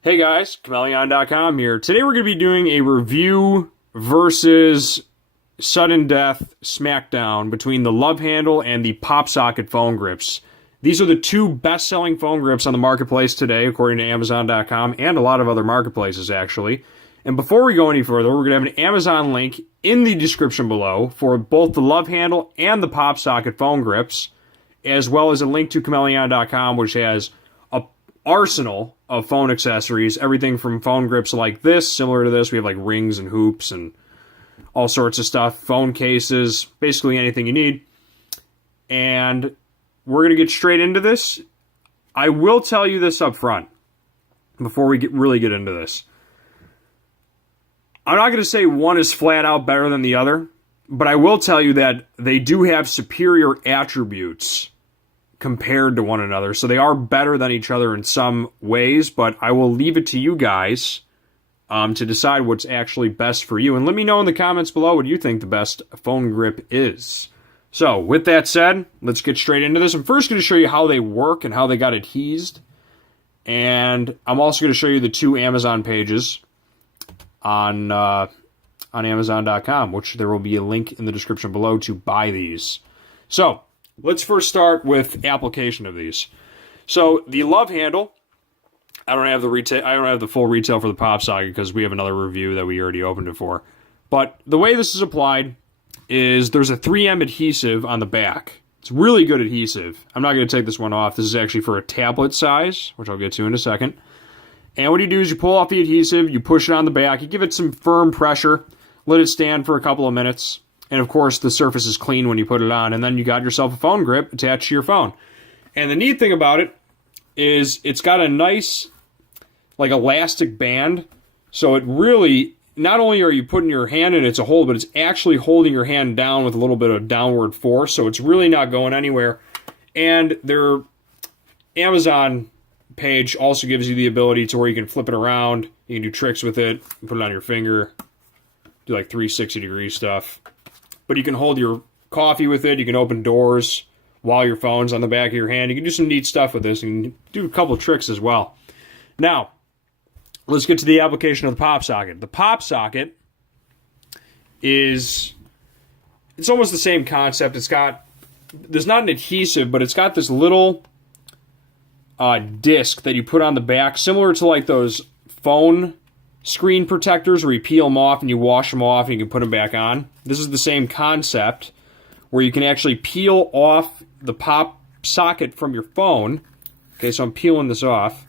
Hey guys, Chmelaeon.com here. Today we're going to be doing a review versus sudden death smackdown between the LoveHandle and the PopSocket phone grips. These are the two best-selling phone grips on the marketplace today, according to Amazon.com and a lot of other marketplaces, actually. And before we go any further, we're going to have an Amazon link in the description below for both the LoveHandle and the PopSocket phone grips, as well as a link to Chmelaeon.com, which has a arsenal of phone accessories, everything from phone grips like this, similar to this. We have like rings and hoops and all sorts of stuff, phone cases, basically anything you need. And we're going to get straight into this. I will tell you this up front before we really get into this. I'm not going to say one is flat out better than the other, but I will tell you that they do have superior attributes compared to one another. So they are better than each other in some ways, but I will leave it to you guys to decide what's actually best for you. And let me know in the comments below what you think the best phone grip is. So with that said, let's get straight into this. I'm first going to show you how they work and how they got adhesed. And I'm also going to show you the two Amazon pages on Amazon.com, which there will be a link in the description below to buy these. So let's first start with application of these. So the LoveHandle, I don't have the full retail for the PopSocket because we have another review that we already opened it for. But the way this is applied is there's a 3M adhesive on the back. It's really good adhesive. I'm not going to take this one off. This is actually for a tablet size, which I'll get to in a second. And what you do is you pull off the adhesive, you push it on the back, you give it some firm pressure, let it stand for a couple of minutes. And of course, the surface is clean when you put it on. And then you got yourself a phone grip attached to your phone. And the neat thing about it is it's got a nice, like, elastic band. So it really, not only are you putting your hand in it to hold, but it's actually holding your hand down with a little bit of downward force. So it's really not going anywhere. And their Amazon page also gives you the ability to where you can flip it around. You can do tricks with it. You put it on your finger. Do like 360-degree stuff. But you can hold your coffee with it. You can open doors while your phone's on the back of your hand. You can do some neat stuff with this and do a couple tricks as well. Now, let's get to the application of the PopSocket. The PopSocket it's almost the same concept. There's not an adhesive, but it's got this little disc that you put on the back, similar to like those phone screen protectors where you peel them off and you wash them off and you can put them back on. This is the same concept where you can actually peel off the PopSocket from your phone. Okay, so I'm peeling this off.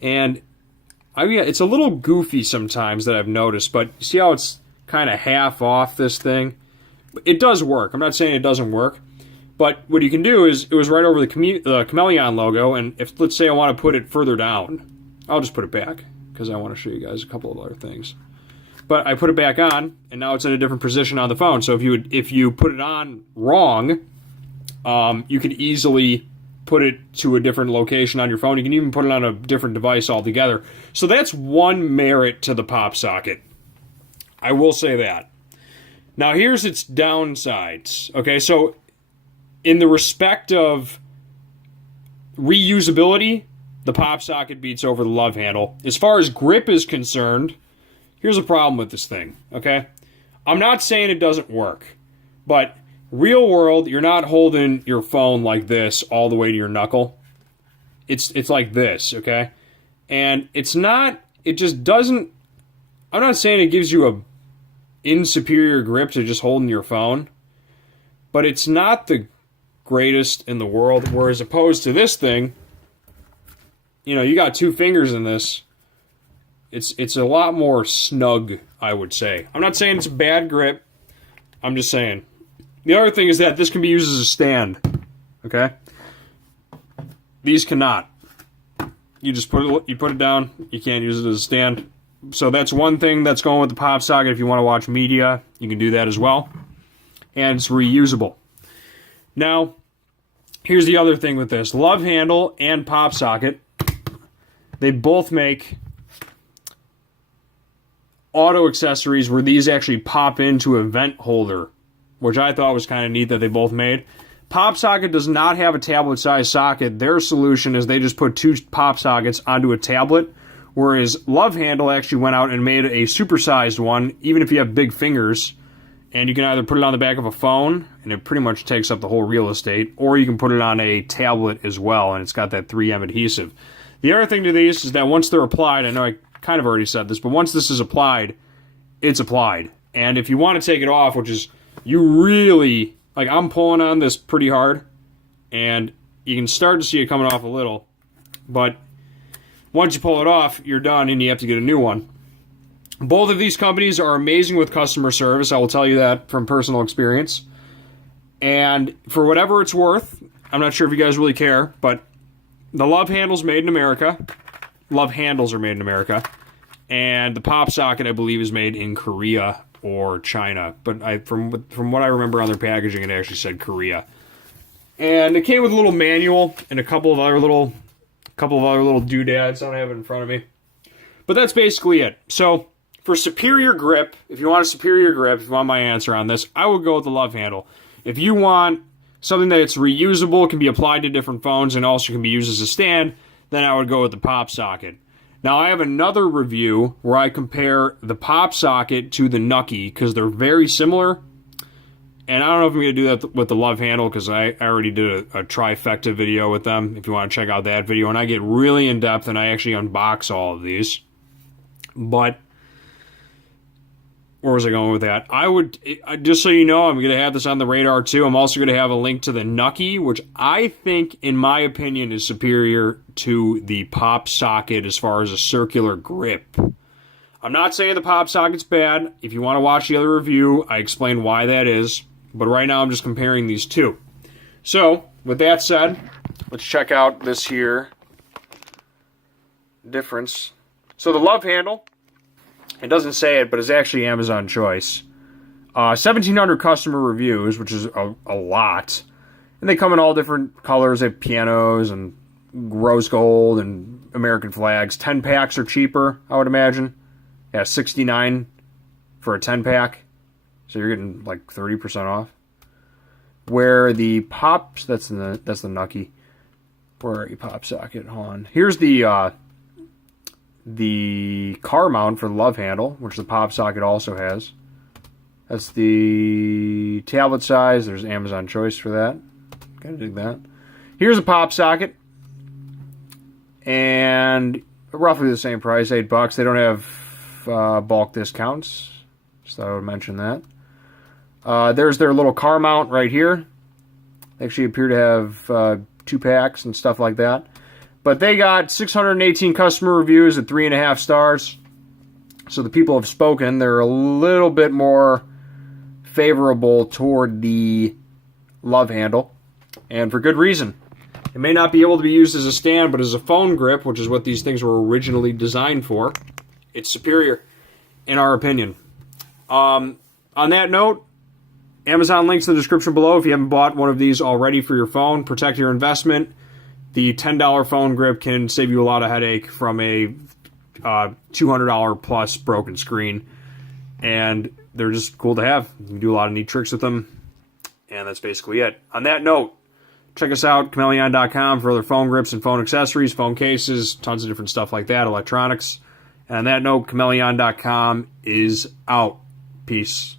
And it's a little goofy sometimes that I've noticed, but you see how it's kind of half off this thing? It does work. I'm not saying it doesn't work. But what you can do is, it was right over the Chmelaeon logo, and if, let's say I want to put it further down, I'll just put it back, because I want to show you guys a couple of other things. But I put it back on, and now it's in a different position on the phone. So if you put it on wrong, you can easily put it to a different location on your phone. You can even put it on a different device altogether. So that's one merit to the PopSocket. I will say that. Now here's its downsides. Okay, so in the respect of reusability, the PopSocket beats over the LoveHandle. As far as grip is concerned, here's a problem with this thing, okay? I'm not saying it doesn't work, but real world, you're not holding your phone like this all the way to your knuckle. It's like this, okay? And it just doesn't, I'm not saying it gives you a inferior grip to just holding your phone, but it's not the greatest in the world, whereas opposed to this thing, you know, you got two fingers in this. It's a lot more snug, I would say. I'm not saying it's a bad grip. I'm just saying. The other thing is that this can be used as a stand. Okay? These cannot. You just put it down. You can't use it as a stand. So that's one thing that's going with the PopSocket. If you want to watch media, you can do that as well. And it's reusable. Now, here's the other thing with this. LoveHandle and PopSocket, they both make auto accessories where these actually pop into a vent holder, which I thought was kind of neat that they both made. PopSocket does not have a tablet-sized socket. Their solution is they just put 2 PopSockets onto a tablet, whereas LoveHandle actually went out and made a supersized one, even if you have big fingers, and you can either put it on the back of a phone, and it pretty much takes up the whole real estate, or you can put it on a tablet as well, and it's got that 3M adhesive. The other thing to these is that once they're applied, I know I kind of already said this, but once this is applied, it's applied. And if you want to take it off, which is, you really, like I'm pulling on this pretty hard, and you can start to see it coming off a little, but once you pull it off, you're done and you have to get a new one. Both of these companies are amazing with customer service. I will tell you that from personal experience. And for whatever it's worth, I'm not sure if you guys really care, but the LoveHandle's made in America. LoveHandles are made in America. And the PopSocket, I believe, is made in Korea or China. But from what I remember on their packaging, it actually said Korea. And it came with a little manual and a couple of other little doodads. I don't have it in front of me. But that's basically it. So for superior grip, if you want a superior grip, if you want my answer on this, I would go with the LoveHandle. If you want something that's reusable, can be applied to different phones, and also can be used as a stand, then I would go with the PopSocket. Now, I have another review where I compare the PopSocket to the Nuckee, because they're very similar. And I don't know if I'm going to do that with the LoveHandle, because I already did a trifecta video with them, if you want to check out that video. And I get really in-depth, and I actually unbox all of these. But where was I going with that? I would, just so you know, I'm going to have this on the radar too. I'm also going to have a link to the Nuckee, which I think, in my opinion, is superior to the PopSocket as far as a circular grip. I'm not saying the PopSocket's bad. If you want to watch the other review, I explain why that is. But right now, I'm just comparing these two. So, with that said, let's check out this here difference. So the LoveHandle, it doesn't say it, but it's actually Amazon choice. 1,700 customer reviews, which is a lot. And they come in all different colors. They have pianos and rose gold and American flags. 10 packs are cheaper, I would imagine. Yeah, $69 for a 10-pack. So you're getting like 30% off. Where the that's the Nuckee. Where are you, PopSocket? Hold on. Here's the car mount for the LoveHandle, which the PopSocket also has. That's the tablet size. There's Amazon choice for that. Gotta dig that. Here's a PopSocket, and roughly the same price, $8. They don't have bulk discounts, so I would mention that. There's their little car mount right here. They actually appear to have 2 packs and stuff like that. But they got 618 customer reviews at 3.5 stars. So the people have spoken. They're a little bit more favorable toward the LoveHandle. And for good reason. It may not be able to be used as a stand, but as a phone grip, which is what these things were originally designed for, it's superior, in our opinion. On that note, Amazon links in the description below if you haven't bought one of these already for your phone. Protect your investment. The $10 phone grip can save you a lot of headache from a $200 plus broken screen. And they're just cool to have. You can do a lot of neat tricks with them. And that's basically it. On that note, check us out, Chmelaeon.com, for other phone grips and phone accessories, phone cases, tons of different stuff like that, electronics. And on that note, Chmelaeon.com is out. Peace.